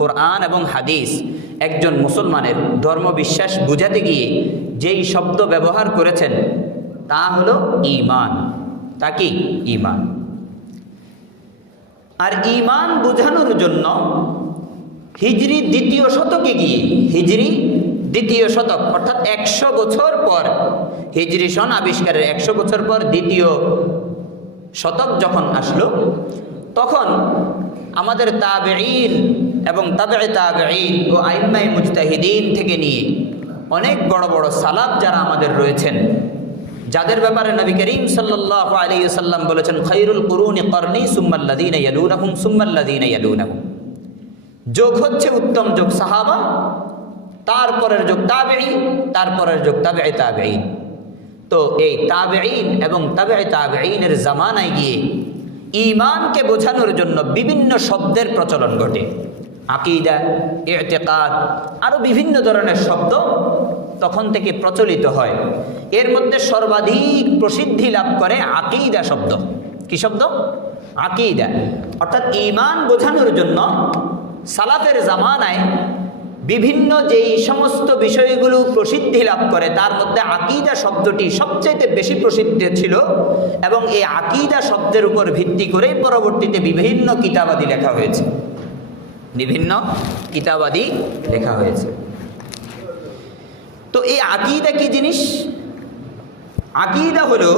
কোরআন এবং হাদিস একজন মুসলমানের ধর্মবিশ্বাস বুঝাতে গিয়ে যেই শব্দ ব্যবহার করেছেন তা হলো ঈমান। তা কি? ঈমান। আর ঈমান বোঝানোর জন্য হিজরি ২য় শতকে গিয়ে, হিজরি ২য় শতক অর্থাৎ ১০০ বছর পর, হিজরি সন আবিষ্কারের ১০০ বছর পর ২য় শতক যখন আসলো, তখন আমাদের তাবেঈন এবং তাবেঈ তাবেঈন ও আইম্মায়ে মুজতাহিদিন থেকে নিয়ে অনেক বড় বড় সালাফ যারা আমাদের রয়েছেন, যাদের ব্যাপারে নবী করিম সাল্লাল্লাহু আলাইহি ওয়াসাল্লাম বলেছেন খায়রুল কুরুনি করনি সুম্মাল্লাযীনা ইয়ালুনাহুম সুম্মাল্লাযীনা ইয়ালুনাহুম, যোগ হচ্ছে উত্তম যোগ সাহাবা, তারপরের যোগ তাবেঈ, তারপরের যোগ তাবেঈ তাবেঈন। তো এই তাবেঈন এবং তাবেঈ তাবেঈনের জামানায় গিয়ে ঈমানকে বোঝানোর জন্য বিভিন্ন শব্দের প্রচলন ঘটে। আকীদা, ইতিকাদ, আরও বিভিন্ন ধরনের শব্দ তখন থেকে প্রচলিত হয়। এর মধ্যে সর্বাধিক প্রসিদ্ধি লাভ করে আকীদা শব্দ। কি শব্দ? আকীদা। অর্থাৎ ঈমান বোঝানোর জন্য সালাফের জামানায় বিভিন্ন যেই সমস্ত বিষয়গুলো প্রসিদ্ধি লাভ করে তার মধ্যে আকীদা শব্দটি সবচেয়ে বেশি প্রসিদ্ধ ছিল, এবং এই আকীদা শব্দের উপর ভিত্তি করে পরবর্তীতে বিভিন্ন কিতাবাদি লেখা হয়েছে, বিভিন্ন কিতাবাদি লেখা হয়েছে। তো এই আকীদা কি জিনিস? আকীদা হলো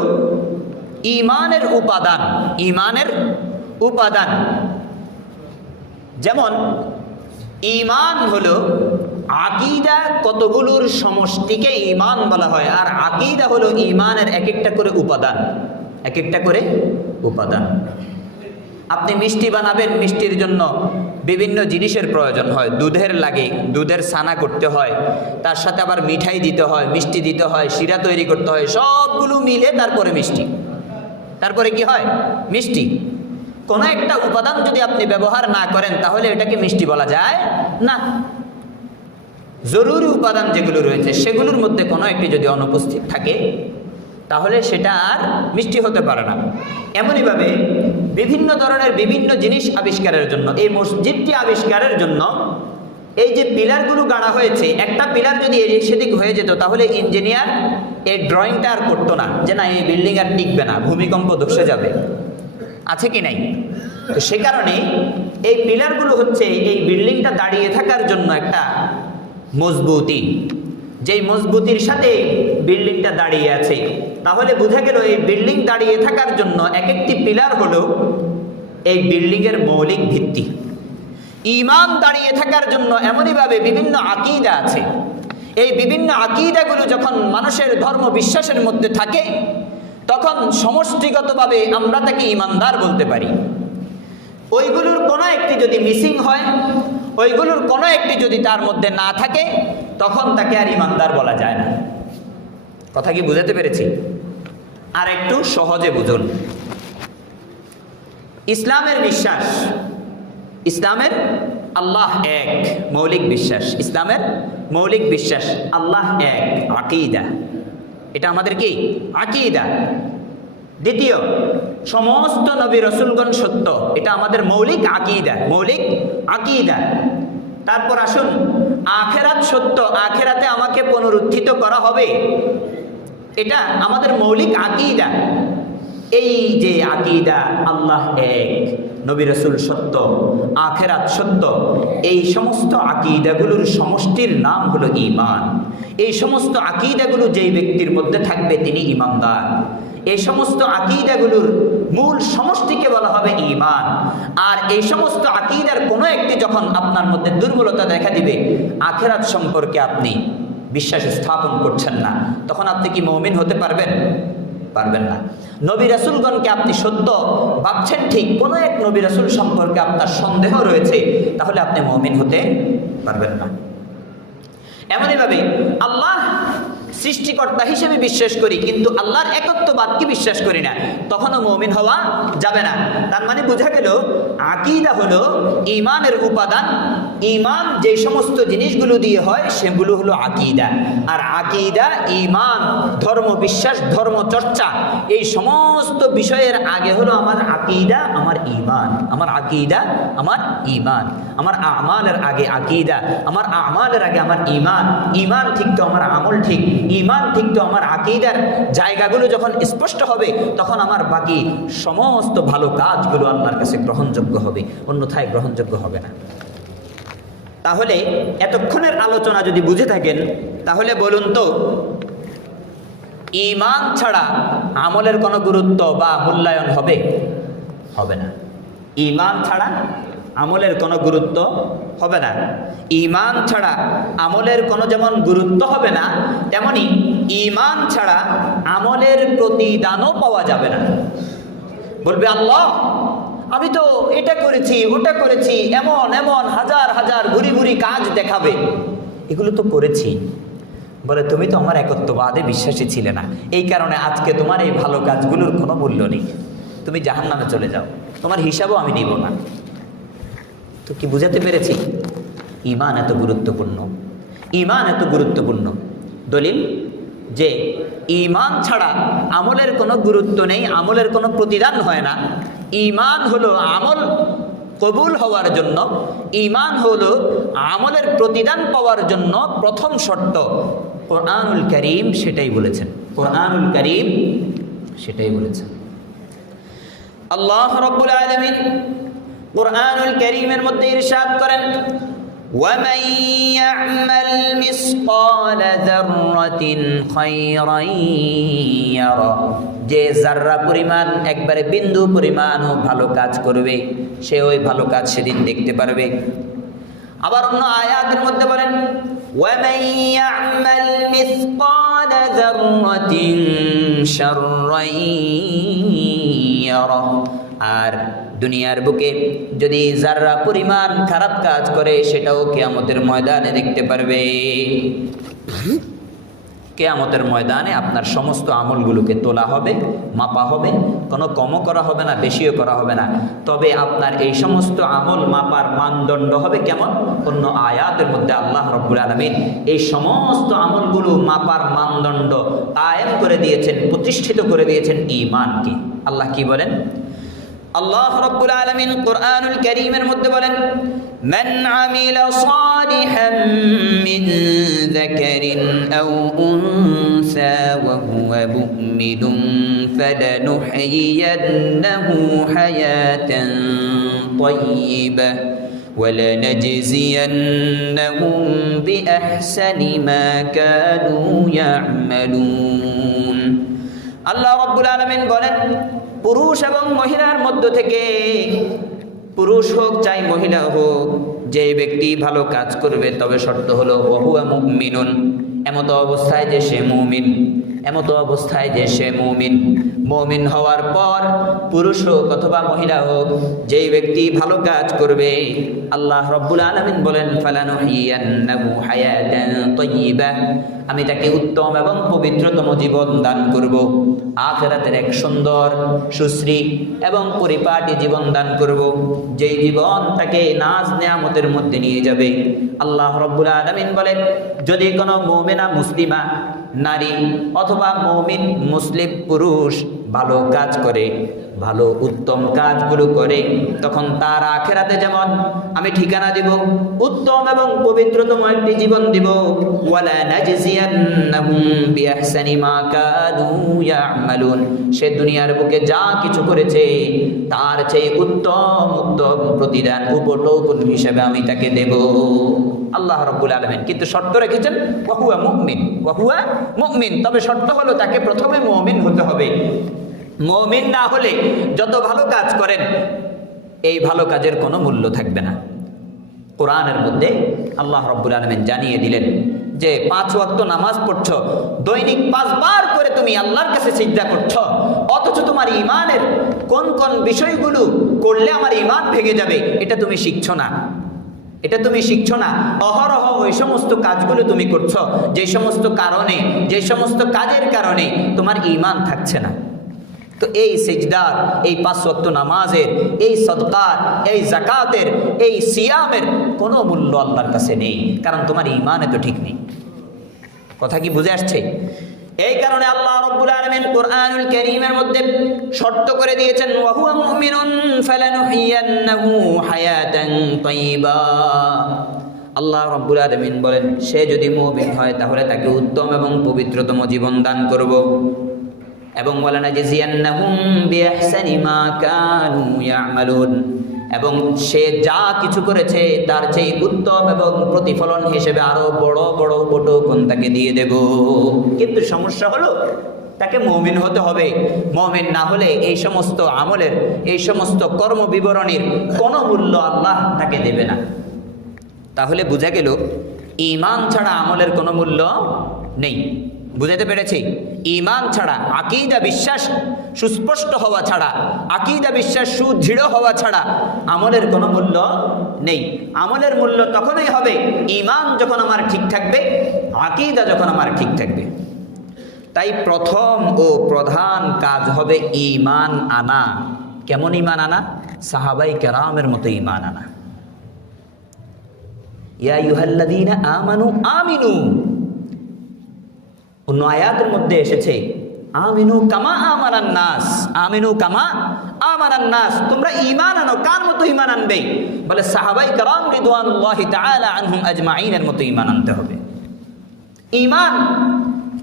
ঈমানের উপাদান। ঈমানের উপাদান যেমন ঈমান হলো আকীদা কতগুলোর সমষ্টিকে ঈমান বলা হয়, আর আকীদা হলো ঈমানের এক একটা করে উপাদান, এক একটা করে উপাদান। আপনি মিষ্টি বানাবেন, মিষ্টির জন্য বিভিন্ন জিনিসের প্রয়োজন হয়, দুধের লাগে, দুধের ছানা করতে হয়, তার সাথে আবার মিঠাই দিতে হয়, মিষ্টি দিতে হয়, শিরা তৈরি করতে হয়, সবগুলো মিলে তারপরে মিষ্টি, তারপরে কি হয়? মিষ্টি। কোনো একটা উপাদান যদি আপনি ব্যবহার না করেন তাহলে এটাকে মিষ্টি বলা যায় না। জরুরি উপাদান যেগুলো রয়েছে সেগুলোর মধ্যে কোনো একটি যদি অনুপস্থিত থাকে তাহলে সেটা আর মিষ্টি হতে পারে না। এমনইভাবে বিভিন্ন ধরনের বিভিন্ন জিনিস আবিষ্কারের জন্য, এই মসজিদটি আবিষ্কারের জন্য এই যে পিলারগুলো গাড়া হয়েছে, একটা পিলার যদি এদিক সেদিক হয়ে যেত তাহলে ইঞ্জিনিয়ার এই ড্রয়িংটা আর করতো না, যে না এই বিল্ডিং আর টিকবে না, ভূমিকম্প ধসে যাবে, আছে কি নাই? তো সে কারণে এই পিলারগুলো হচ্ছে এই বিল্ডিংটা দাঁড়িয়ে থাকার জন্য একটা মজবুতি, যেই মজবুতির সাথে বিল্ডিংটা দাঁড়িয়ে আছে। তাহলে বোঝা গেল এই বিল্ডিং দাঁড়িয়ে থাকার জন্য এক একটি পিলার হলো এই বিল্ডিংয়ের মৌলিক ভিত্তি। ঈমান দাঁড়িয়ে থাকার জন্য এমনইভাবে বিভিন্ন আকীদা আছে। এই বিভিন্ন আকীদাগুলো যখন মানুষের ধর্ম বিশ্বাসের মধ্যে থাকে তখন সমষ্টিগতভাবে আমরা তাকে ঈমানদার বলতে পারি। ওইগুলোর কোনো একটি যদি মিসিং হয়, ওইগুলোর কোনো একটি যদি তার মধ্যে না থাকে তখন তাকে আর ঈমানদার বলা যায় না। কথা কি বুঝাতে পেরেছি? আর একটু সহজে বুঝুন। ইসলামের বিশ্বাস, ইসলামের আল্লাহ এক, মৌলিক বিশ্বাস। ইসলামের মৌলিক বিশ্বাস আল্লাহ এক, আকীদা। এটা আমাদের কি? আকীদা। দ্বিতীয়, সমস্ত নবী রাসূলগণ সত্য, এটা আমাদের মৌলিক আকীদা, মৌলিক আকীদা। তারপর আসুন, আখিরাত সত্য, আখিরাতে আমাকে পুনরুত্থিত করা হবে, এটা আমাদের মৌলিক আকীদা। এই যে আকীদা আল্লাহ এক, নবী রাসূল সত্য, আখিরাত সত্য, এই সমস্ত আকীদাগুলোর সমষ্টির নাম হলো ঈমান। এই সমস্ত আকীদাগুলো যেই ব্যক্তির মধ্যে থাকবে তিনি ঈমানদার। এই সমস্ত আকীদাগুলোর মূল সমষ্টিকে বলা হবে ঈমান। আর এই সমস্ত আকীদার কোনো একটি যখন আপনার মধ্যে দুর্বলতা দেখা দিবে, আখিরাত সম্পর্কে আপনি বিশ্বাস স্থাপন করছেন না, তখন আপনি কি মুমিন হতে পারবেন? পারবেন না। নবী রাসূলগণকে আপনি সত্য ভাবছেন ঠিক, কোনো এক নবী রাসূল সম্পর্কে আপনার সন্দেহ রয়েছে, তাহলে আপনি মুমিন হতে পারবেন না। এমনইভাবে আল্লাহ সৃষ্টিকর্তা হিসেবে বিশ্বাস করি কিন্তু আল্লাহর একত্ববাদকে বিশ্বাস করি না, তখনও মুমিন হওয়া যাবে না। তার মানে বোঝা গেল আকীদা হলো ঈমানের উপাদান, ঈমান যে সমস্ত জিনিসগুলো দিয়ে হয় সেগুলো হলো আকীদা। আর আকীদা, ঈমান, ধর্ম বিশ্বাস, ধর্ম চর্চা, এই সমস্ত বিষয়ের আগে হলো আমার আকীদা, আমার ঈমান। আমার আকীদা, আমার ঈমান। আমার আমালের আগে আকীদা, আমার আমালের আগে আমার ঈমান। ঈমান ঠিক তো আমার আমল ঠিক, ঈমান ঠিক তো আমার আকীদার জায়গাগুলো যখন স্পষ্ট হবে, তখন আমার বাকি সমস্ত ভালো কাজগুলো আল্লাহর কাছে গ্রহণযোগ্য হবে, অন্যথায় গ্রহণযোগ্য হবে না। তাহলে এতক্ষণের আলোচনা যদি বুঝে থাকেন, তাহলে বলুন তো, ঈমান ছাড়া আমলের কোনো গুরুত্ব বা মূল্যায়ন হবে? হবে না। ঈমান ছাড়া আমলের কোনো গুরুত্ব হবে না। ঈমান ছাড়া আমলের কোনো যেমন গুরুত্ব হবে না, তেমনি ঈমান ছাড়া আমলের প্রতিদানও পাওয়া যাবে না। বলবে আল্লাহ, আমি তো এটা করেছি, ওটা করেছি, এমন এমন হাজার হাজার ঘুরি ঘুরি কাজ দেখাবে, এগুলো তো করেছি। বলে তুমি তো আমার একত্ববাদে বিশ্বাসী ছিলে না, এই কারণে আজকে তোমার এই ভালো কাজগুলোর কোনো মূল্য নেই, তুমি জাহান্নামে চলে যাও, তোমার হিসাবও আমি নিব না। তো কি বুঝাতে পেরেছি? ঈমান এত গুরুত্বপূর্ণ, ঈমান এত গুরুত্বপূর্ণ। দলিল যে ঈমান ছাড়া আমলের কোনো গুরুত্ব নেই, আমলের কোনো প্রতিদান হয় না। ঈমান হলো আমল কবুল হওয়ার জন্য, ঈমান হলো আমলের প্রতিদান পাওয়ার জন্য প্রথম শর্ত। কোরআনুল কারীম সেটাই বলেছেন, কোরআনুল কারীম সেটাই বলেছেন। আল্লাহ রাব্বুল আলামিন কোরআনুল কারীমের মধ্যে ইরশাদ করেন, وَمَن يَعْمَلْ مِثْقَالَ ذَرَّةٍ خَيْرًا يَرَهُ, যে যাররা পরিমাণ, একবারে বিন্দু পরিমাণও ভালো কাজ করবে, সে ওই ভালো কাজ সেদিন দেখতে পারবে। আবার অন্য আয়াতের মধ্যে বলেন, وَمَن يَعْمَلْ مِثْقَالَ ذَرَّةٍ شَرًّا يَرَهُ, আর দুনিয়ার বুকে যদি যারা পরিমাণ খারাপ কাজ করে, সেটাও কিয়ামতের ময়দানে দেখতে পারবে। কিয়ামতের ময়দানে আপনার সমস্ত আমলগুলোকে তোলা হবে, মাপা হবে, কোনো কমও করা হবে না, বেশিও করা হবে না। তবে আপনার এই সমস্ত আমল মাপার মানদণ্ড হবে কেমন? অন্য আয়াতের মধ্যে আল্লাহ রাব্বুল আলামিন এই সমস্ত আমলগুলো মাপার মানদণ্ড কায়েম করে দিয়েছেন, প্রতিষ্ঠিত করে দিয়েছেন ঈমানকে। আল্লাহ কি বলেন? আল্লাহ রাব্বুল আলামিন কোরআনুল কারীমের মধ্যে বলেন, মান আমিলা সালিহাম মিন যাকারিন আও উনসা ওয়া হুয়া মুমিনুন ফালানুহয়িয়ান্নাহু হায়াতান তাইয়্যিবাহ ওয়া লানাজজিয়ান্নাহুম বিআহসানি মা কানু ইয়া'মালুন। আল্লাহ রাব্বুল আলামিন বলেন, পুরুষ এবং মহিলার মধ্য থেকে, পুরুষ হোক চাই মহিলা হোক, যে ব্যক্তি ভালো কাজ করবে, তবে শর্ত হলো ওয়াহুয়া মুমিনুন, এমত অবস্থায় যে সে মুমিন, এমত অবস্থায় যে সে মুমিন। মুমিন হওয়ার পর পুরুষ হোক অথবা মহিলা হোক, যেই ব্যক্তি ভালো কাজ করবে, আল্লাহ রাব্বুল আলামিন বলেন, ফালানুহয়িয়ান্নাহু হায়াতান তাইয়্যিবাহ, আমি তাকে উত্তম এবং পবিত্রতম জীবন দান করব, আখিরাতের এক সুন্দর সুশ্রী এবং পরিপাটি জীবন দান করব, যেই জীবন তাকে নাজ নেয়ামতের মধ্যে নিয়ে যাবে। আল্লাহ রাব্বুল আলামিন বলেন, যদি কোনো মুমিনা মুসলিমা নারী অথবা মুমিন মুসলিম পুরুষ ভালো কাজ করে, ভালো উত্তম কাজগুলো করে, তখন তার আখিরাতে যেমন আমি ঠিকানা দিব, উত্তম এবং পবিত্রতম একটি জীবন দিব। ওয়ালা নাজজিয়ান্নাহুম বিআহসানি মা কানু ইয়া'মালুন, সে দুনিয়ার বুকে যা কিছু করেছে তার চেয়ে উত্তম উত্তম প্রতিদান উপটোকন হিসেবে আমি তাকে দেব। আল্লাহ রাব্বুল আলামিন কিন্তু শর্ত রেখেছেন, ওয়াহুয়া মুমিন, ওয়াহুয়া মুমিন, তবে শর্ত হলো তাকে প্রথমে মুমিন হতে হবে। মুমিন না হলে যত ভালো কাজ করেন, এই ভালো কাজের কোনো মূল্য থাকবে না। কোরআনের মধ্যে আল্লাহ রাব্বুল আলামিন জানিয়ে দিলেন যে 5 ওয়াক্ত নামাজ পড়ছো, দৈনিক 5 বার করে তুমি আল্লাহর কাছে সিজদা করছো, অথচ তোমার ঈমানের কোন কোন বিষয়গুলো করলে আমার ঈমান ভেঙে যাবে এটা তুমি শিখছো না, এটা তুমি শিখছো না। অহরহ ওই সমস্ত কাজগুলো তুমি করছো যে সমস্ত কারণে, যে সমস্ত কাজের কারণে তোমার ঈমান থাকছে না। তো এই সিজদার, এই 5 ওয়াক্ত নামাজের, এই সদকার, এই যাকাতের, এই সিয়ামের কোনো মূল্য আল্লাহর কাছে নেই, কারণ তোমার ঈমান তো ঠিক নেই। কথা কি বুঝে আসছে? এই কারণে আল্লাহ রাব্বুল আলামিন কুরআনুল কারীমের মধ্যে শর্ত করে দিয়েছেন, ওয়া হুয়া মুমিনুন ফালানুহিয়ান্নাহু হায়াতান তাইয়্যিবা। আল্লাহ রাব্বুল আলামিন বলেন, সে যদি মুমিন হয় তাহলে তাকে উত্তম এবং পবিত্রতম জীবন দান করব, এবং ওয়ালানাজিয়ান্নাহুম বিআহসানি মা কানু ইয়ামালুন, এবং সে যা কিছু করেছে তার চেয়ে উত্তম এবং প্রতিফলন হিসেবে আরো বড় বড় বটুকন তাকে দিয়ে দেব। কিন্তু সমস্যা হলো তাকে মুমিন হতে হবে। মুমিন না হলে এই সমস্ত আমলের, এই সমস্ত কর্ম বিবরণীর কোনো মূল্য আল্লাহ তাকে দেবে না। তাহলে বোঝা গেল ঈমান ছাড়া আমলের কোনো মূল্য নেই। বুঝাতে পেরেছি? ঈমান ছাড়া, আকীদা বিশ্বাস সুস্পষ্ট হওয়া ছাড়া, আকীদা বিশ্বাস সুদৃঢ় হওয়া ছাড়া আমলের কোনো মূল্য নেই। আমলের মূল্য তখনই হবে ঈমান যখন আমার ঠিক থাকবে, আকীদা যখন আমার ঠিক থাকবে। তাই প্রথম ও প্রধান কাজ হবে ঈমান আনা। কেমন ঈমান আনা? সাহাবায়ে কেরামের মতো ঈমান আনা। ইয়া আইয়ুহাল্লাযীনা আমানু আমিনু। অন্য আয়াতের মধ্যে এসেছে আমিনু কামা আমানান নাস, আমিনু কামা আমানান নাস, তোমরা ঈমান আনো। কার মতো ঈমান আনবে? বলে সাহাবায়ে কেরাম রিদওয়ানুল্লাহি তাআলা আনহুম আজমাইনের মতো ঈমান আনতে হবে। ঈমান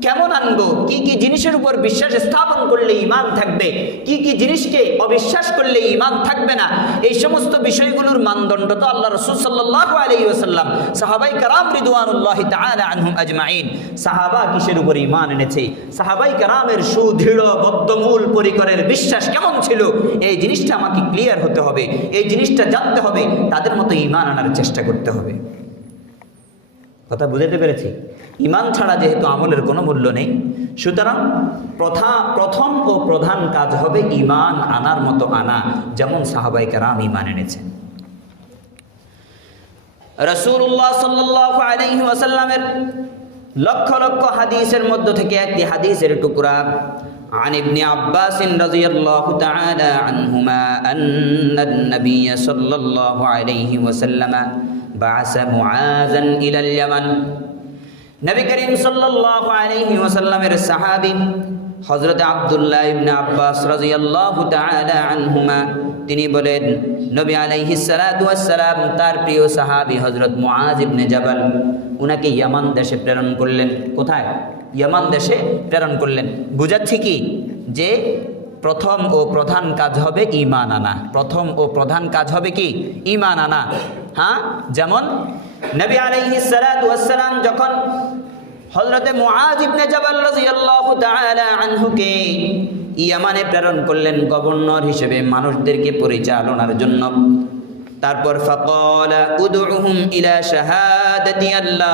কেমন আনবো? কি কি জিনিসের উপর বিশ্বাস স্থাপন করলে ঈমান থাকবে, কি কি জিনিসকে অবিশ্বাস করলে ঈমান থাকবে না, এই সমস্ত বিষয়গুলোর মানদণ্ড তো আল্লাহ রাসূল সাল্লাল্লাহু আলাইহি ওয়াসাল্লাম, সাহাবায়ে কেরাম রিদওয়ানুল্লাহি তাআলা আনহুম আজমাইন, সাহাবা কিসের উপর ঈমান এনেছে, সাহাবায়ে কেরামের সুদৃঢ় বদ্ধমূল পরিকরের বিশ্বাস কেমন ছিল, এই জিনিসটা আমাকে ক্লিয়ার হতে হবে, এই জিনিসটা জানতে হবে, তাদের মতো ঈমান আনার চেষ্টা করতে হবে। কথা বুঝতে পেরেছি? ঈমান ছাড়া যেহেতু আমলের কোনো মূল্য নেই, সুতরাং প্রথম ও প্রধান কাজ হবে ঈমান আনার মতো আনা, যেমন সাহাবায়ে কেরাম ঈমান এনেছেন। রাসূলুল্লাহ সাল্লাল্লাহু আলাইহি ওয়াসাল্লামের লক্ষ লক্ষ হাদিসের মধ্য থেকে একটি হাদিসের টুকরা, عن ابن عباس رضي الله تعالى عنهما أن النبي صلى الله عليه وسلم بعث معاذا إلى اليمن। নবী করিম সাল্লাল্লাহু আলাইহি ওয়াসাল্লামের সাহাবী হযরত আব্দুল্লাহ ইবনে আব্বাস রাদিয়াল্লাহু তাআলা আনহুমা, তিনি বলেন নবী আলাইহিস সালাতু ওয়াস সালাম তার প্রিয় সাহাবী হযরত মুআজ ইবনে জাবাল, উনাকে ইয়ামান দেশে প্রেরণ করলেন। কোথায়? ইয়ামান দেশে প্রেরণ করলেন। বুঝাচ্ছে কি যে প্রথম ও প্রধান কাজ হবে ঈমান আনা। প্রথম ও প্রধান কাজ হবে কি? ঈমান আনা। হ্যাঁ, যেমন নবী আলাইহিস সালাতু ওয়াস সালাম যখন হযরতে মুআজ ইবনে জাবাল রাদিয়াল্লাহু তাআলা আনহুকে ইয়ামানে প্রেরণ করলেন গভর্নর হিসেবে মানুষদেরকে পরিচালনার জন্য, তারপর ফাকালা উদউহুম ইলা শাহাদাতি আল্লা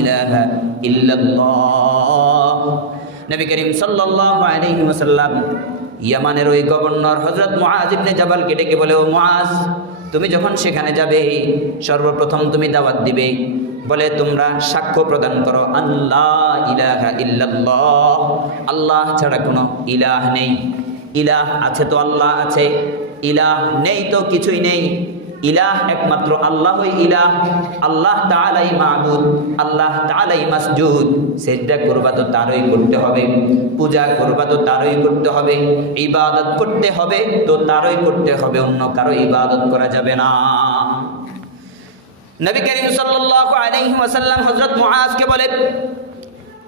ইলাহা ইল্লাল্লাহ। নবী করিম সাল্লাল্লাহু আলাইহি ওয়াসাল্লাম ইয়ামানের ওই গভর্নর হযরত মুআজ ইবনে জাবালকে ডেকে বলে, ও মুআজ, তুমি যখন সেখানে যাবে সর্বপ্রথম তুমি দাওয়াত দিবে, বলে তোমরা সাক্ষ্য প্রদান করো আল্লাহ ইলাহা ইল্লাল্লাহ, আল্লাহ ছাড়া কোনো ইলাহ নেই। ইলাহ আছে তো আল্লাহ আছে, ইলাহ নেই তো কিছুই নেই। ইলাহ একমাত্র আল্লাহই ইলাহ, আল্লাহ তাআলাই মাবুদ, আল্লাহ তাআলাই মাসজুদ। সিজদা করবা তো তারই করতে হবে, পূজা করবা তো তারই করতে হবে, ইবাদত করতে হবে তো তারই করতে হবে, অন্য কারো ইবাদত করা যাবে না। নবী করিম সাল্লাল্লাহু আলাইহি ওয়াসাল্লাম হযরত মুআজকে বলে,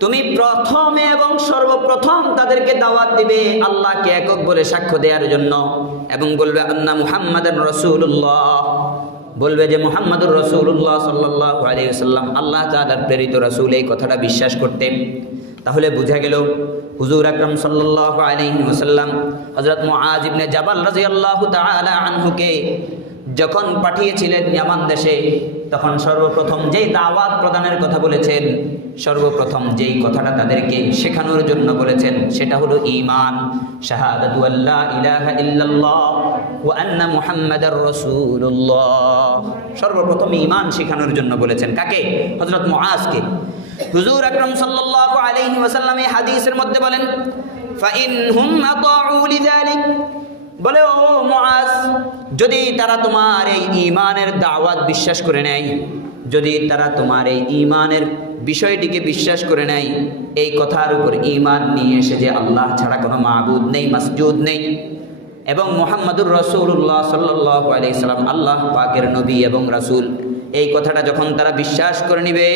তুমি প্রথমে এবং সর্বপ্রথম তাদেরকে দাওয়াত দিবে আল্লাহকে একক বলে সাক্ষ্য দেওয়ার জন্য, এবং বলবে আন্না মুহাম্মাদুর রাসূলুল্লাহ, বলবে যে মুহাম্মাদুর রাসূলুল্লাহ সাল্লাল্লাহু আলাইহি ওয়াসাল্লাম আল্লাহ তাআলার প্রেরিত রাসূল, এই কথাটা বিশ্বাস করতেন। তাহলে বোঝা গেল হুজুর আকরাম সাল্লাল্লাহু আলাইহি ওয়াসাল্লাম হযরত মুআজ ইবনে জাবাল রাদিয়াল্লাহু তাআলা আনহুকে যখন পাঠিয়েছিলেন ইয়ামান দেশে, তখন সর্বপ্রথম যেই দাওয়াত প্রদানের কথা বলেছেন, সর্বপ্রথম যেই কথাটা তাদেরকে শেখানোর জন্য বলেছেন, সেটা হলো ঈমান, শাহাদাতু আল্লা ইলাহা ইল্লাল্লাহ ওয়া আন্না মুহাম্মাদার রাসূলুল্লাহ। সর্বপ্রথম ঈমান শেখানোর জন্য বলেছেন কাকে? হযরত মুআজকে। হুজুর আকরাম সাল্লাল্লাহু আলাইহি ওয়াসাল্লাম এই হাদিসের মধ্যে বলেন, ফাইনহুম আতাউ লিযালিক, বলে, ও মুআজ, যদি তারা তোমার এই ঈমানের দাওয়াত বিশ্বাস করে নেয়, যদি তারা তোমার এই ঈমানের বিষয়টিকে বিশ্বাস করে নেয়, এই কথার উপর ঈমান নিয়ে এসে যে আল্লাহ ছাড়া কোনো মাবুদ নেই, মাসজুদ নেই, এবং মুহাম্মাদুর রাসূলুল্লাহ সাল্লাল্লাহু আলাইহি সাল্লাম আল্লাহ পাকের নবী এবং রাসূল, এই কথাটা যখন তারা বিশ্বাস করে নিবে,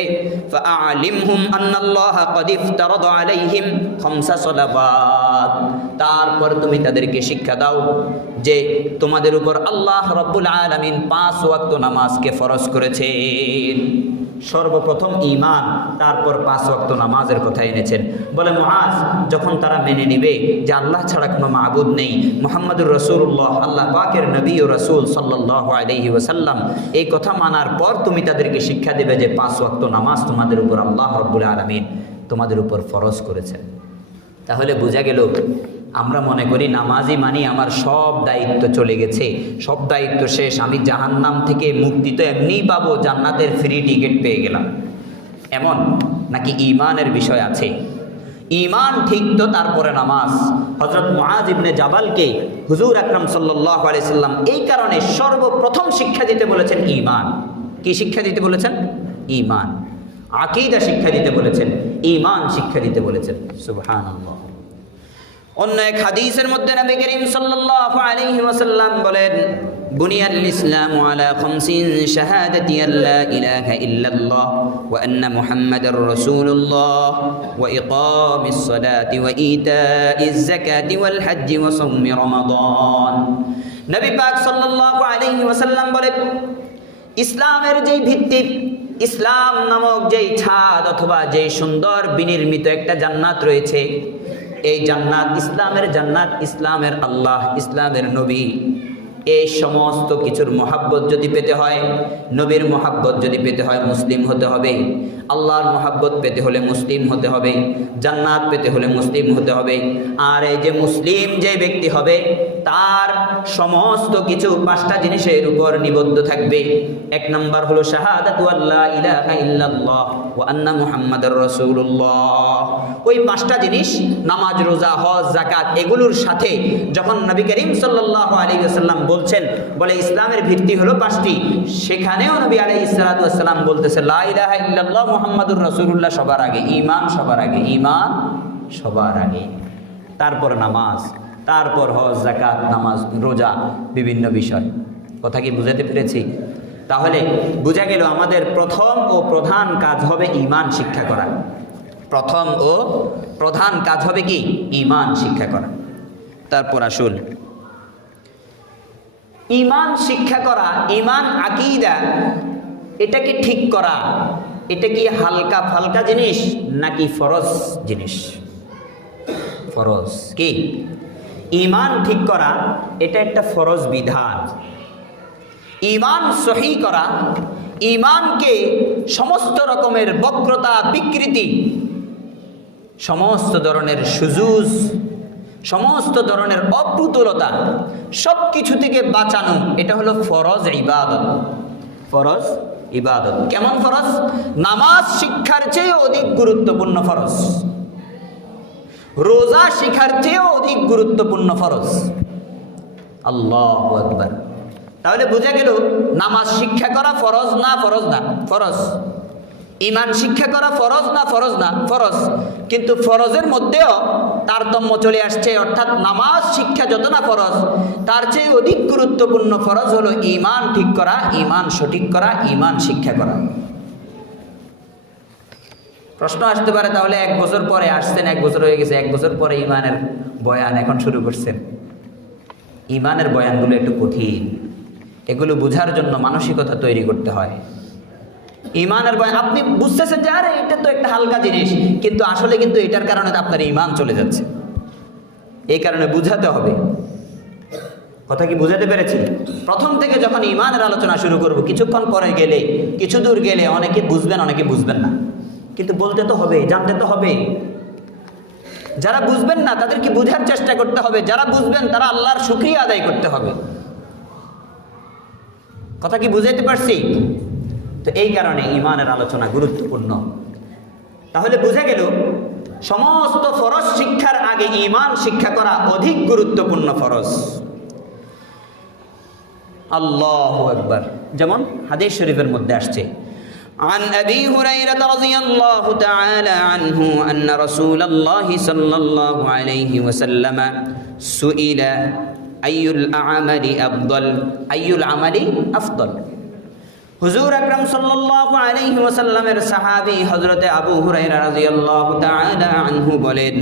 ফাআলিমহুম আন্নাল্লাহা ক্বাদ ইফতারাদা আলাইহিম খামসা সালাওয়াত, তারপর তুমি তাদেরকে শিক্ষা দাও যে তোমাদের উপর আল্লাহ রাব্বুল আলামিন 5 ওয়াক্ত নামাজকে ফরজ করেছেন। সর্বপ্রথম ঈমান, তারপর 5 ওয়াক্ত নামাজের কথা এনেছেন। বলে মুআজ, যখন তারা মেনে নিবে যে আল্লাহ ছাড়া কোনো মাবুদ নেই, মুহাম্মাদুর রাসূলুল্লাহ আল্লাহ পাকের নবী ও রাসূল সাল্লাল্লাহু আলাইহি ওয়াসাল্লাম, এই কথা মানার পর তুমি তাদেরকে শিক্ষা দেবে যে 5 ওয়াক্ত নামাজ তোমাদের উপর আল্লাহ রাব্বুল আলামিন তোমাদের উপর ফরজ করেছেন। তাহলে বোঝা গেল, আমরা মনে করি নামাজই মানি আমার সব দায়িত্ব চলে গেছে, সব দায়িত্ব শেষ, আমি জাহান্নাম থেকে মুক্তি তো এমনিই পাবো, জান্নাতের ফ্রি টিকিট পেয়ে গেলাম, এমন নাকি ঈমানের বিষয় আছে। ঈমান ঠিক তো তারপরে নামাজ। হযরত মুআজ ইবনে জাবালকে হুজুর আকরাম সাল্লাল্লাহু আলাইহি সাল্লাম এই কারণে সর্বপ্রথম শিক্ষা দিতে বলেছেন ঈমান। কি শিক্ষা দিতে বলেছেন? ঈমান। আকীদা শিক্ষা দিতে বলেছেন, ঈমান শিক্ষা দিতে বলেছেন। সুবহানাল্লাহ। অন্য এক হাদিসের মধ্যে নবী করিম সাল্লাল্লাহু আলাইহি ওয়াসাল্লাম বলেন, বুনিয়াল ইসলামু আলা খামসিন শাহাদাতি আল্লা ইলাহা ইল্লাল্লাহ ওয়া আন্না মুহাম্মাদার রাসূলুল্লাহ ওয়া ইকামিস সালাতি ওয়া ইতাইজ যাকাতি ওয়াল হজ্জি ওয়া সাওমি রমাদান। নবী পাক সাল্লাল্লাহু আলাইহি ওয়াসাল্লাম বলেন, ইসলামের যেই ভিত্তি, ইসলাম নামক যেই ছাদ অথবা যেই সুন্দর বিনির্মিত একটা জান্নাত রয়েছে, এই জান্নাত, ইসলামের জান্নাত, ইসলামের আল্লাহ, ইসলামের নবী, এই সমস্ত কিছুর মহাব্বত যদি পেতে হয়, নবীর মহাব্বত যদি পেতে হয়, মুসলিম হতে হবে। আল্লাহর মহাব্বত পেতে হলে মুসলিম হতে হবে, জান্নাত পেতে হলে মুসলিম হতে হবে। আর এই যে মুসলিম যে ব্যক্তি হবে, তার সমস্ত কিছু 5টা জিনিসের উপর নিবদ্ধ থাকবে। 1 নম্বর হলো শাহাদাতু আল্লা ইলাহা ইল্লাল্লাহ ওয়া আন্না মুহাম্মাদার রাসূলুল্লাহ। ওই 5টা জিনিস, নামাজ, রোজা, হজ, যাকাত, এগুলোর সাথে যখন নবী করিম সাল্লাল্লাহু আলাইহি ওয়াসাল্লাম বলছেন, বলে ইসলামের ভিত্তি হলো 5টি, সেখানেও নবী আলাইহিস সালাতু ওয়াস সালাম বলতেছে লা ইলাহা ইল্লাল্লাহ মুহাম্মাদুর রাসূলুল্লাহ সবার আগে, ঈমান সবার আগে, ঈমান সবার আগে, তারপর নামাজ, তারপর হজ, যাকাত, নামাজ, রোজা, বিভিন্ন বিষয়। কথা কি বুঝাতে পেরেছি? তাহলে বোঝা গেল আমাদের প্রথম ও প্রধান কাজ হবে ঈমান শিক্ষা করা। প্রথম ও প্রধান কাজ হবে কি? ঈমান শিক্ষা করা। তারপর আসুন, ঈমান শিক্ষা করা, ঈমান আকীদা, এটাকে ঠিক করা, এটা কি হালকা ফালকা জিনিস নাকি ফরজ জিনিস? ফরজ। কি? ঈমান ঠিক করা এটা একটা ফরজ বিধান। ঈমান সহি করা, ঈমানকে সমস্ত রকমের বক্রতা, বিকৃতি, সমস্ত ধরনের সুজুজ, সমস্ত ধরনের অপ্রতুলতা, সব কিছু থেকে বাঁচানো, এটা হলো ফরজ ইবাদত। ফরজ ইবাদত। কেমন ফরজ? নামাজ শিক্ষার চেয়ে অধিক গুরুত্বপূর্ণ ফরজ, রোজা শিখার চেয়েও অধিক গুরুত্বপূর্ণ ফরজ। আল্লাহু আকবার। তাহলে বোঝা গেল নামাজ শিক্ষা করা ফরজ না? ফরজ না? ফরজ। ঈমান শিক্ষা করা ফরজ না? ফরজ না? ফরজ। কিন্তু ফরজের মধ্যেও তারতম্য চলে আসছে, অর্থাৎ নামাজ শিক্ষা যত না ফরজ, তার চেয়ে অধিক গুরুত্বপূর্ণ ফরজ হলো ঈমান ঠিক করা, ঈমান সঠিক করা, ঈমান শিক্ষা করা। প্রশ্ন আসতে পারে, তাহলে 1 বছর পরে আসছেন, 1 বছর হয়ে গেছে, 1 বছর পরে ঈমানের বয়ান এখন শুরু করছেন। ঈমানের বয়ানগুলো একটু কঠিন, এগুলো বোঝার জন্য মানসিকতা তৈরি করতে হয়। ঈমানের বয়ান আপনি বুঝতেছেন যে আরে এটা তো একটা হালকা জিনিস, কিন্তু আসলে কিন্তু এটার কারণে আপনার ঈমান চলে যাচ্ছে, এই কারণে বুঝাতে হবে। কথা কি বুঝাতে পেরেছি? প্রথম থেকে যখন ঈমানের আলোচনা শুরু করব, কিছুক্ষণ পরে গেলে, কিছু দূর গেলে অনেকে বুঝবেন, অনেকে বুঝবেন না, কিন্তু বলতে তো হবে, জানতে তো হবে। যারা বুঝবেন না তাদেরকে বোঝার চেষ্টা করতে হবে, যারা বুঝবেন তারা আল্লাহর শুকরিয়া আদায় করতে হবে। কথা কি বুঝাইতে পারছি? তো এই কারণে ঈমানের আলোচনা গুরুত্বপূর্ণ। তাহলে বুঝা গেল সমস্ত ফরজ শিক্ষার আগে ঈমান শিক্ষা করা অধিক গুরুত্বপূর্ণ ফরজ। আল্লাহু আকবার। যেমন হাদিস শরীফের মধ্যে আসছে, عن أبي هريرة رضي الله تعالى عنه أن رسول الله صلى الله عليه وسلم سئل أي الأعمال أفضل أي العمل أفضل। হুজুর আকরাম সাল্লাল্লাহু আলাইহি ওয়াসাল্লামের সাহাবী হযরতে আবু হুরায়রা রাদিয়াল্লাহু তাআলা আনহু বলেন,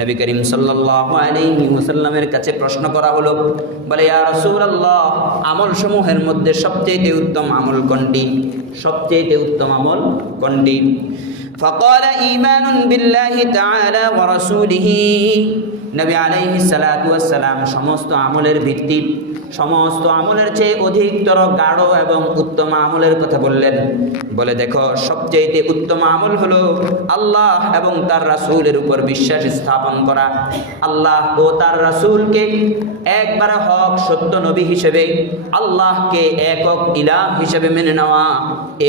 নবী করিম সাল্লাল্লাহু আলাইহি ওয়াসাল্লামের কাছে প্রশ্ন করা হলো, বলে ইয়া রাসূলুল্লাহ, আমল সমূহের মধ্যে সবচেয়ে উত্তম আমল কোনটি? সবচেয়ে উত্তম আমল কোনটি? فقال إيمان بالله تعالى ورسوله। নবী আলাইহিস সালাতু ওয়াস সালাম সমস্ত আমলের ভিত্তি, সমস্ত আমলের চেয়ে অধিকতর গাঢ় এবং উত্তম আমলের কথা বললেন। বলে দেখো, সবচেয়ে উত্তম আমল হলো আল্লাহ এবং তার রাসূলের উপর বিশ্বাস স্থাপন করা। আল্লাহ ও তার রাসূলকে একবার হক সত্য নবী হিসেবে, আল্লাহকে একক ইলাহ হিসেবে মেনে নেওয়া,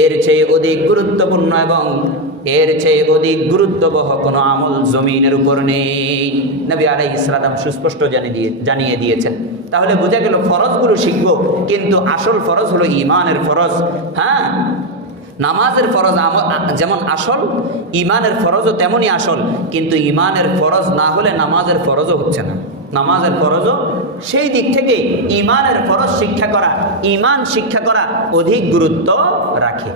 এর চেয়ে অধিক গুরুত্বপূর্ণ এবং এর চেয়ে অধিক গুরুত্ববহ কোনো আমল জমিনের উপর নেই। নবী আলাইহিস সালাম সুস্পষ্ট জানিয়ে দিয়েছেন। তাহলে বোঝা গেল ফরজগুলো শিখবো, কিন্তু আসল ফরজ হলো ঈমানের ফরজ। হ্যাঁ, নামাজের ফরজ যেমন আসল, ঈমানের ফরজও তেমনই আসল। কিন্তু ঈমানের ফরজ না হলে নামাজের ফরজও হচ্ছে না। নামাজের ফরজও সেই দিক থেকে ঈমানের ফরজ শিক্ষা করা, ঈমান শিক্ষা করা অধিক গুরুত্ব রাখে।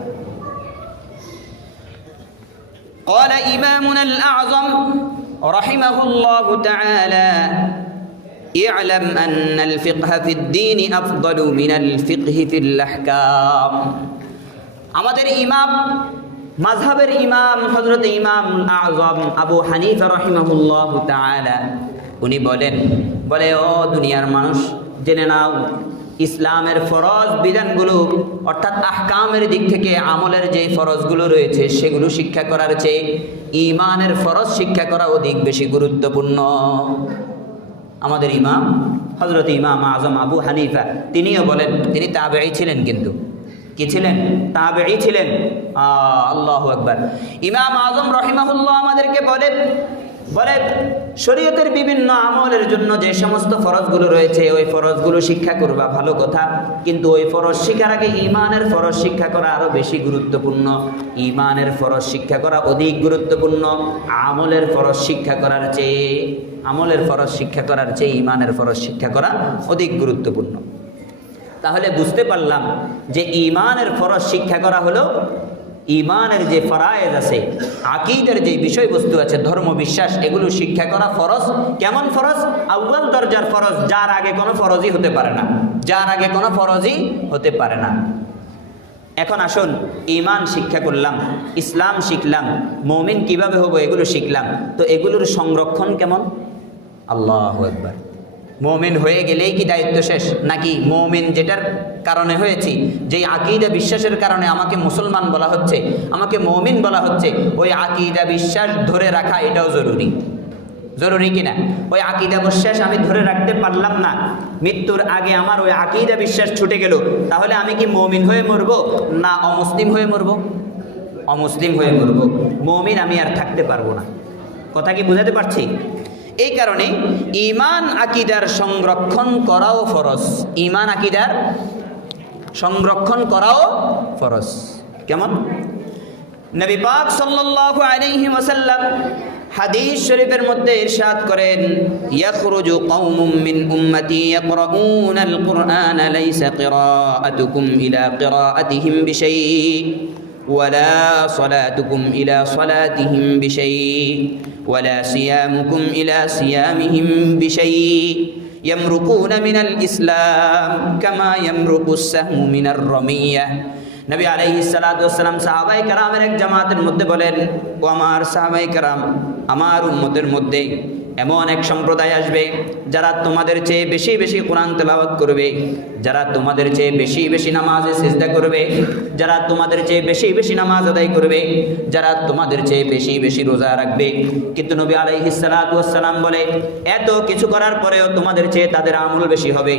قال إمامنا الأعظم رحمه الله تعالى اعلم أن الفقه في الدين أفضل من الفقه في الأحكام। আমাদের ইমাম, মাযহাবের ইমাম হযরত ইমাম আযম আবু হানিফা রাহিমাহুল্লাহু তাআলা উনি বলেন, ও দুনিয়ার মানুষ, জেনে নাও ইসলামের ফরজ বিধানগুলো অর্থাৎ আহকামের দিক থেকে আমলের যে ফরজগুলো রয়েছে সেগুলো শিক্ষা করার চেয়ে ঈমানের ফরজ শিক্ষা করা অধিক বেশি গুরুত্বপূর্ণ। আমাদের ইমাম হযরত ইমাম আযম আবু হানিফা তিনিও বলেন, তিনি তাবেঈ ছিলেন, কিন্তু কি ছিলেন? তাবেঈ ছিলেন। আল্লাহু আকবার। ইমাম আযম রাহিমাহুল্লাহ আমাদেরকে বলেন শরীয়তের বিভিন্ন আমলের জন্য যে সমস্ত ফরজগুলো রয়েছে ওই ফরজগুলো শিক্ষা করবা, ভালো কথা, কিন্তু ওই ফরজ শিক্ষার আগে ঈমানের ফরজ শিক্ষা করা আরো বেশি গুরুত্বপূর্ণ। ঈমানের ফরজ শিক্ষা করা অধিক গুরুত্বপূর্ণ আমলের ফরজ শিক্ষা করার চেয়ে। আমলের ফরজ শিক্ষা করার চেয়ে ঈমানের ফরজ শিক্ষা করা অধিক গুরুত্বপূর্ণ। তাহলে বুঝতে পারলাম যে ঈমানের ফরজ শিক্ষা করা হলো ঈমানের যে ফরায়েজ আছে, আকীদার যে বিষয়বস্তু আছে, ধর্ম বিশ্বাস, এগুলো শিক্ষা করা ফরজ। কেমন ফরজ? আউয়াল দরজার ফরজ, যার আগে কোনো ফরজই হতে পারে না, যার আগে কোনো ফরজই হতে পারে না। এখন আসুন, ঈমান শিক্ষা করলাম, ইসলাম শিখলাম, মুমিন কিভাবে হবো এগুলো শিখলাম, তো এগুলোর সংরক্ষণ কেমন? আল্লাহু আকবার। মুমিন হয়ে গেলেই কি দায়িত্ব শেষ? নাকি মুমিন যেটার কারণে হয়েছি, যেই আকীদা বিশ্বাসের কারণে আমাকে মুসলমান বলা হচ্ছে, আমাকে মুমিন বলা হচ্ছে, ওই আকীদা বিশ্বাস ধরে রাখা এটাও জরুরি। জরুরি কিনা? ওই আকীদা বিশ্বাস আমি ধরে রাখতে পারলাম না, মৃত্যুর আগে আমার ওই আকীদা বিশ্বাস ছুটে গেল, তাহলে আমি কি মুমিন হয়ে মরব না অমুসলিম হয়ে মরব? অমুসলিম হয়ে মরব। মুমিন আমি আর থাকতে পারবো না। কথা কি বুঝাতে পারছি? এই কারণে ঈমান আকীদার সংরক্ষণ করাও ফরজ। ঈমান আকীদার সংরক্ষণ করাও ফরজ। কেমন? নবী পাক সাল্লাল্লাহু আলাইহি ওয়াসাল্লাম হাদিস শরীফের মধ্যে ইরশাদ করেন, ইয়াখরুজু কওমুম মিন উম্মতি ইয়াকরাউনাল কুরআনা লাইসা কিরাআতুকুম ইলা কিরাআতিহিম বিশাই'in ওয়ালা সালাতুকুম ইলা সালাতিহিম বিশাই'in ওয়ালা সিয়ামুকুম ইলা সিয়ামিহিম বিশাই'in ইয়ামরুকুনা মিনাল ইসলাম কামা ইয়ামরুকুস সাহমু মিনার রামিয়াহ। নবী আলাইহিস সালাতু ওয়াস সালাম সাহাবায়ে কেরামের এক জামাতের মধ্যে বলেন, ও আমার সাহাবায়ে কেরাম, আমার উম্মতের মধ্যে এমন এক সম্প্রদায় আসবে যারা তোমাদের চেয়ে বেশি বেশি কোরআন তেলাওয়াত করবে, যারা তোমাদের চেয়ে বেশি বেশি নামাজে সিজদা করবে, যারা তোমাদের চেয়ে বেশি বেশি নামাজ আদায় করবে, যারা তোমাদের চেয়ে বেশি বেশি রোজা রাখবে। কিন্তু নবী আলাইহিস সালাতু ওয়াস সালাম বলে, এত কিছু করার পরেও তোমাদের চেয়ে তাদের আমল বেশি হবে,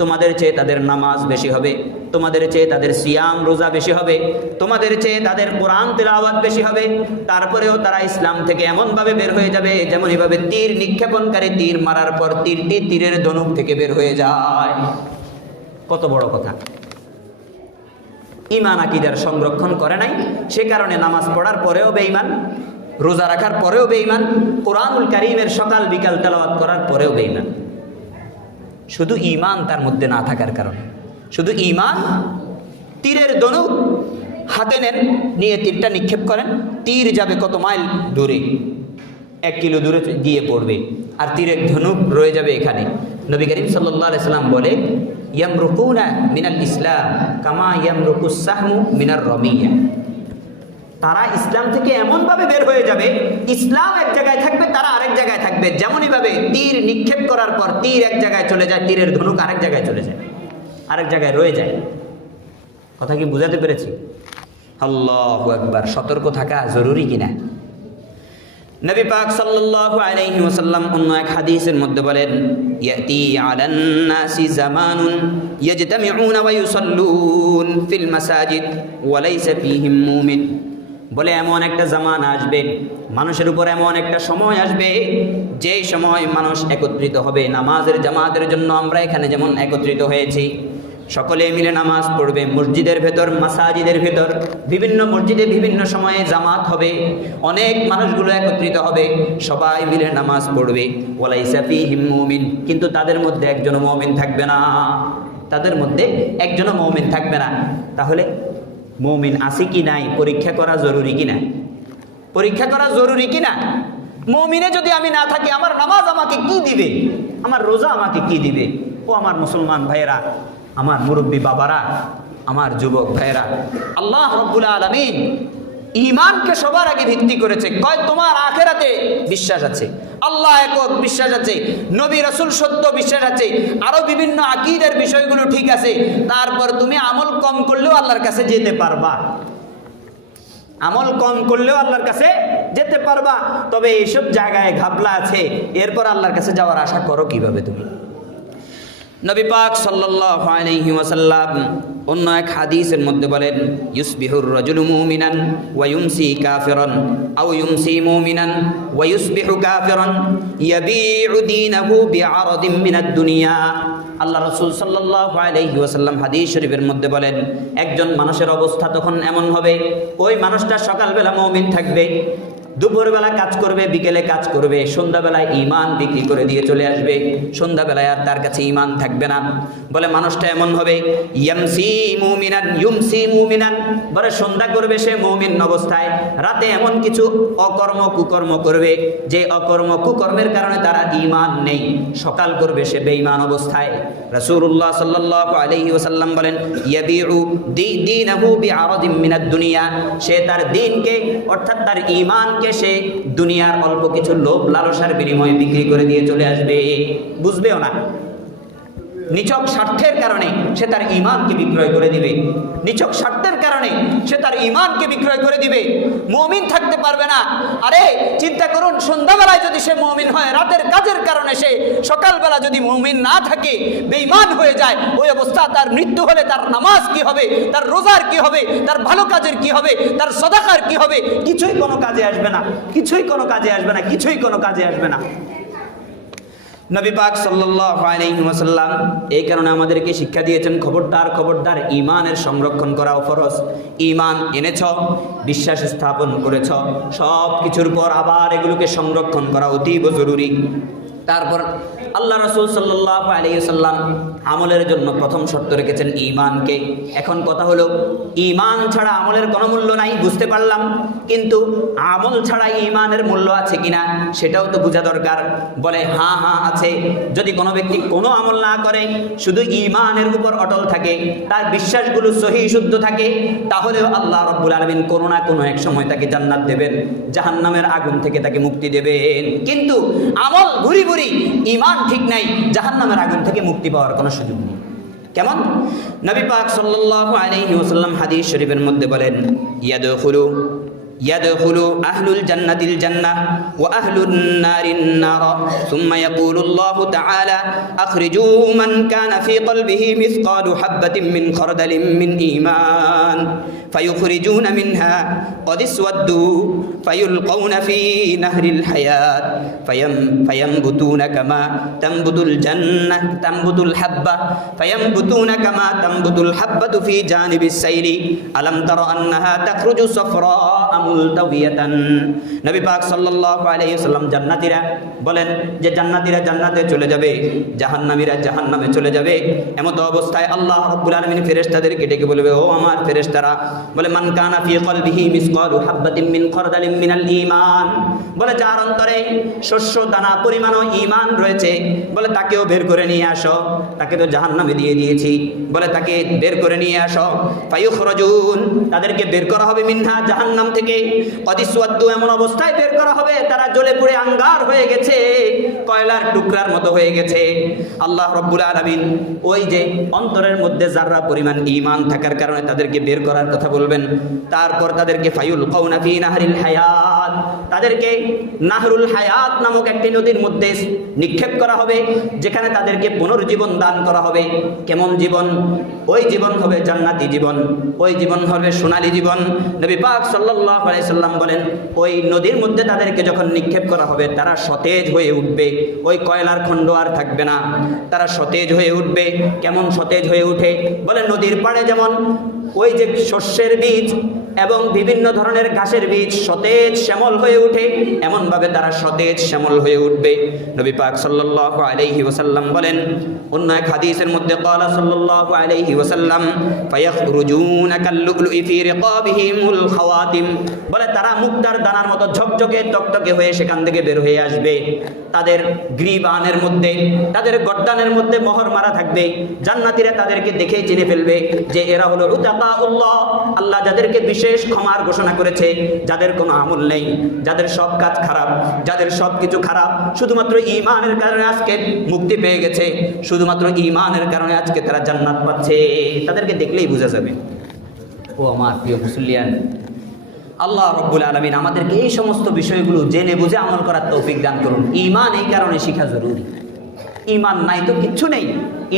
তোমাদের চেয়ে তাদের নামাজ বেশি হবে, তোমাদের চেয়ে তাদের সিয়াম রোজা বেশি হবে, তোমাদের চেয়ে তাদের কোরআন তেলাওয়াত বেশি হবে। তারপরেও তারা ইসলাম থেকে এমনভাবে বের হয়ে যাবে যেমন এভাবে তীর নিক্ষেপণকারী তীর মারার পর তীরটি তীরের ধনুক থেকে বের হয়ে যায়। কত বড় কথা। ঈমান আকীদার সংরক্ষণ করে নাই, সে কারণে নামাজ পড়ার পরেও বেঈমান, রোজা রাখার পরেও বেঈমান, কোরআনুল কারীমের সকাল বিকাল তেলাওয়াত করার পরেও বেঈমান। শুধু ঈমান তার মধ্যে না থাকার কারণে। শুধু ঈমান, তীরের ধনুক হাতে নেন, নিয়ে তীরটা নিক্ষেপ করেন, তীর যাবে কত মাইল দূরে, 1 কিলো দূরে গিয়ে পড়বে, আর তীরের ধনুক রয়ে যাবে এখানে। নবী করিম সাল্লাল্লাহু আলাইহি সাল্লাম বলে, ইয়ামরুকুনা মিনাল ইসলাম কামা ইয়ামরুকুস সাহমু মিনার রমিয়া। তারা ইসলাম থেকে এমনভাবে বের হয়ে যাবে, ইসলাম এক জায়গায় থাকবে, তারা আরেক জায়গায় থাকবে। যেমনইভাবে তীর নিক্ষেপ করার পর তীর এক জায়গায় চলে যায়, তীরের ধনুক আরেক জায়গায় চলে যায়, আরেক জায়গায় রয়ে যায়। কথা কি বুঝাতে পেরেছি? আল্লাহু আকবার। সতর্ক থাকা জরুরি কিনা? নবী পাক সাল্লাল্লাহু আলাইহি ওয়াসাল্লাম অন্য এক হাদিসের মধ্যে বলেন, ইয়াতি আলান নাসি জামানুন ইয়াজতামিউনা ওয়া ইউসাল্লুন ফিল মাসাজিদ ওয়া লাইসা ফীহিম মুমিন। বলে এমন একটা জামানা আসবে, মানুষের উপর এমন একটা সময় আসবে, যেই সময় মানুষ একত্রিত হবে নামাজের জামাতের জন্য। আমরা এখানে যেমন একত্রিত হয়েছি, সকলে মিলে নামাজ পড়বে মসজিদের ভেতর, মাসাজিদের ভেতর, বিভিন্ন মসজিদে বিভিন্ন সময়ে জামাত হবে, অনেক মানুষগুলো একত্রিত হবে, সবাই মিলে নামাজ পড়বে। ওয়ালাইসা ফীহিম মুমিন, কিন্তু তাদের মধ্যে একজনও মুমিন থাকবে না, তাদের মধ্যে একজনও মুমিন থাকবে না। তাহলে মুমিন আছে কি নাই পরীক্ষা করা জরুরি কিনা? পরীক্ষা করা জরুরি কিনা? মুমিনে যদি আমি না থাকি, আমার নামাজ আমাকে কি দিবে? আমার রোজা আমাকে কি দিবে? ও আমার মুসলমান ভাইয়েরা, আমার মুরব্বী বাবারা, আমার যুবক ভাইয়েরা, আল্লাহ রাব্বুল আলামিন ঈমানকে সবার আগে ভিত্তি করেছে। কয় তোমার আখিরাতে বিশ্বাস আছে, আল্লাহ একক বিশ্বাস আছে, নবী রাসূল সত্য বিশ্বাস আছে, আরো বিভিন্ন আকীদার বিষয়গুলো ঠিক আছে, তারপর তুমি আমল কম করলেও আল্লাহর কাছে যেতে পারবা। আমল কম করলেও আল্লাহর কাছে যেতে পারবা। তবে এইসব জায়গায় ঘাবলা আছে, এরপর আল্লাহর কাছে যাওয়ার আশা করো কিভাবে তুমি? নবী পাক সাল্লাল্লাহু আলাইহি ওয়াসাল্লাম অন্য এক হাদিসের মধ্যে বলেন, ইউসবিহুর রাজুলু মুমিনান ওয়া ইউমসি কাফিরান আও ইউমসি মুমিনান ওয়া ইউসবিহু কাফিরান ইয়াবিউ দীনাহু বিআরাদিন মিনাদ দুনিয়া। আল্লাহ রাসূল সাল্লাল্লাহু আলাইহি ওয়াসাল্লাম হাদিস শরীফের মধ্যে বলেন, একজন মানুষের অবস্থা তখন এমন হবে, ওই মানুষটা সকালবেলা মুমিন থাকবে, দুপুরবেলা কাজ করবে, বিকেলে কাজ করবে, সন্ধ্যাবেলায় ঈমান বিক্রি করে দিয়ে চলে আসবে, সন্ধ্যাবেলায় আর তার কাছে ঈমান থাকবে না। বলে মানুষটা এমন হবে, ইয়ামসি মুমিনান ইউমসি মুমিনান, বলে সন্ধ্যা করবে সে মুমিন অবস্থায়, রাতে এমন কিছু অকর্ম কুকর্ম করবে যে অকর্ম কুকর্মের কারণে তার ঈমান নেই, সকাল করবে সে বেঈমান অবস্থায়। রাসূলুল্লাহ সাল্লাল্লাহু আলাইহি ওয়াসাল্লাম বলেন, ইয়াবিউ দীনাহু বিআরাদিন মিনাদ দুনিয়া, সে তার দ্বীনকে অর্থাৎ তার ঈমানকে সে দুনিয়ার অল্প কিছু লোভ লালসার বিনিময়ে বিক্রি করে দিয়ে চলে আসবে, বুঝবেও না। নিছক স্বার্থের কারণে সে তার ঈমানকে বিক্রয় করে দিবে, নিছক স্বার্থের কারণে সে তার ঈমানকে বিক্রয় করে দিবে, মুমিন থাকতে পারবে না। আরে চিন্তা করুন, সন্ধ্যাবেলায় যদি সে মুমিন হয়, রাতের কাজের কারণে সে সকালবেলা যদি মুমিন না থাকে, বেঈমান হয়ে যায়, ওই অবস্থা তার মৃত্যু হলে তার নামাজ কি হবে, তার রোজার কি হবে, তার ভালো কাজের কি হবে, তার সাদাকার কি হবে? কিছুই কোনো কাজে আসবে না, কিছুই কোনো কাজে আসবে না, কিছুই কোনো কাজে আসবে না। নবী পাক সাল্লাল্লাহু আলাইহি ওয়াসাল্লাম এই কারণে আমাদেরকে শিক্ষা দিয়েছেন, খবরদার খবরদার ঈমানের সংরক্ষণ করাও ফরজ। ঈমান এনেছ, বিশ্বাস স্থাপন করেছ, সব কিছুর পর আবার এগুলোকে সংরক্ষণ করা অতীব জরুরি। তারপর আল্লাহ রাসূল সাল্লাল্লাহু আলাইহি ওয়াসাল্লাম আমলের জন্য প্রথম শর্ত রেখেছেন ঈমানকে। এখন কথা হলো, ঈমান ছাড়া আমলের কোনো মূল্য নাই, বুঝতে পারলাম, কিন্তু আমল ছাড়া ঈমানের মূল্য আছে কিনা সেটাও তো বোঝা দরকার। বলে হ্যাঁ হ্যাঁ আছে। যদি কোনো ব্যক্তি কোনো আমল না করে, শুধু ঈমানের উপর অটল থাকে, তার বিশ্বাসগুলো সহি শুদ্ধ থাকে, তাহলেও আল্লাহ রাব্বুল আলামিন কোনো না কোনো এক সময় তাকে জান্নাত দেবেন, জাহান্নামের আগুন থেকে তাকে মুক্তি দেবেন। কিন্তু আমল ঘুরি ঘুরি, ঈমান ঠিক নাই, জাহান্নামের আগুন থেকে মুক্তি পাওয়ার কোনো সুযোগ নেই। কেমন? নবী পাক সাল্লাল্লাহু আলাইহি ওয়াসাল্লাম হাদিস শরীফের মধ্যে বলেন, ইয়াদখুলু আহলুল জান্নাতিল জান্নাহ ওয়া আহলুন নারিন নার, সুম্মা ইয়াকুলুল্লাহু তাআলা আখরিজু মান কানা ফি কলবিহি মিসকালু হাববাতিন মিন খারদালিন মিন ঈমান ফায়ুখরিজুনা মিনহা ক্বাদ ইসওয়াদ্দু ফায়ুলকাউনা ফি নাহরিল হায়াত ফায়ামবুতুনা কামা তামবুতুল জান্নাহ তামবুতুল হাব্বা ফায়ামবুতুনা কামা তামবুতুল হাব্বাতু ফি জানিবিস সাইলি আলাম তারা আন্নাহা তাখরুজু সাফরা মুলতাওয়াতান। নবী পাক সাল্লাল্লাহু আলাইহি ওয়াসাল্লাম জান্নাতীরা বলেন যে জান্নাতীরা জান্নাতে চলে যাবে, জাহান্নামীরা জাহান্নামে চলে যাবে। এমত অবস্থায় আল্লাহ রাব্বুল আলামিন ফেরেশতাদেরকে ডেকে বলবে, ও আমার ফেরেশতারা, বলে মান কানা ফি কলবিহি মিসকালু হাববাতিন মিন খারদালিন মিনাল ঈমান, বলে যার অন্তরে শস্য দানা পরিমাণও ঈমান রয়েছে, বলে তাকেও বের করে নিয়ে আসো। তাকে তো জাহান্নামে দিয়ে দিয়েছি, বলে তাকে বের করে নিয়ে আসো। ফায়ুখরাজুন, তাদেরকে বের করা হবে মিনহা জাহান্নাম থেকে। ক্বাদ ইসওয়াদ্দু, এমন অবস্থায় বের করা হবে তারা জ্বলে পুড়ে আঙ্গার হয়ে গেছে, কয়লার টুকরার মতো হয়ে গেছে। আল্লাহ রাব্বুল আলামিন ওই যে অন্তরের মধ্যে যাররা পরিমাণ ঈমান থাকার কারণে তাদেরকে বের করার কথা বলবেন। তারপর তাদেরকে ফায়ুলকাউনা ফি নাহরিল হায়াত, তাদেরকে নাহরুল হায়াত নামক একটি নদীর মধ্যে নিক্ষেপ করা হবে, যেখানে তাদেরকে পুনর্জীবন দান করা হবে। কেমন জীবন? ওই জীবন হবে জান্নাতি জীবন, ওই জীবন হবে সোনালী জীবন। নবী পাক সাল্লাল্লাহু আলাইহি সাল্লাম বলেন, ওই নদীর মধ্যে তাদেরকে যখন নিক্ষেপ করা হবে তারা সতেজ হয়ে উঠবে, ওই কয়লার খণ্ড আর থাকবে না, তারা সতেজ হয়ে উঠবে। কেমন সতেজ হয়ে উঠে? বলে নদীর পাড়ে যেমন ওই যে শস্যের বীজ এবং বিভিন্ন ধরনের ঘাসের বীজ সতেজ শ্যামল হয়ে উঠে, এমনভাবে তারা সতেজ শ্যামল হয়ে উঠবে। নবী পাক সাল্লাল্লাহু আলাইহি ওয়াসাল্লাম বলেন অন্য এক হাদিসের মধ্যে, ক্বালা সাল্লাল্লাহু আলাইহি ওয়াসাল্লাম ফায়াখরুজুনা কাল্লুলুই ফি রিকাবিহিমুল খাওয়াতিম, বলে তারা মুক্তার দানার মতো ঝকঝকে তকতকে হয়ে সেখান থেকে বের হয়ে আসবে। তাদের গ্রীবানের মধ্যে, তাদের গর্দানের মধ্যে মোহর মারা থাকবে। জান্নাতীরা তাদেরকে দেখেই চিনে ফেলবে যে এরা হলো উতাকাউল্লাহ, আল্লাহ যাদেরকে বিশেষ ক্ষমার ঘোষণা করেছে, যাদের কোনো আমল নেই, যাদের সব কাজ খারাপ, যাদের সব কিছু খারাপ, শুধুমাত্র ঈমানের কারণে আজকে মুক্তি পেয়ে গেছে, শুধুমাত্র ঈমানের কারণে আজকে তারা জান্নাত পাচ্ছে। তাদেরকে দেখলেই বোঝা যাবে। ও আমার প্রিয় মুসলিয়ান, আল্লাহ রাব্বুল আলামিন আমাদেরকে এই সমস্ত বিষয়গুলো জেনে বুঝে আমল করার তৌফিক দান করুন। ঈমান এই কারণে শেখা জরুরি। ঈমান নাই তো কিচ্ছু নেই,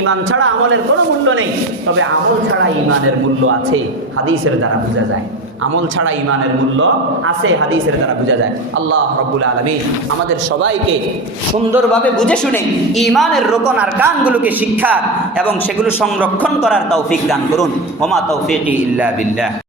ঈমান ছাড়া আমলের কোনো মূল্য নেই। তবে আমল ছাড়া ঈমানের মূল্য আছে, হাদিসের দ্বারা বোঝা যায়। আমল ছাড়া ঈমানের মূল্য আছে, হাদিসের দ্বারা বোঝা যায়। আল্লাহ রাব্বুল আলামিন আমাদের সবাইকে সুন্দরভাবে বুঝে শুনে ঈমানের রোকন আরকানগুলোকে শিক্ষা এবং সেগুলো সংরক্ষণ করার তৌফিক দান করুন। ওমা তৌফিকি ইল্লা বিল্লাহ।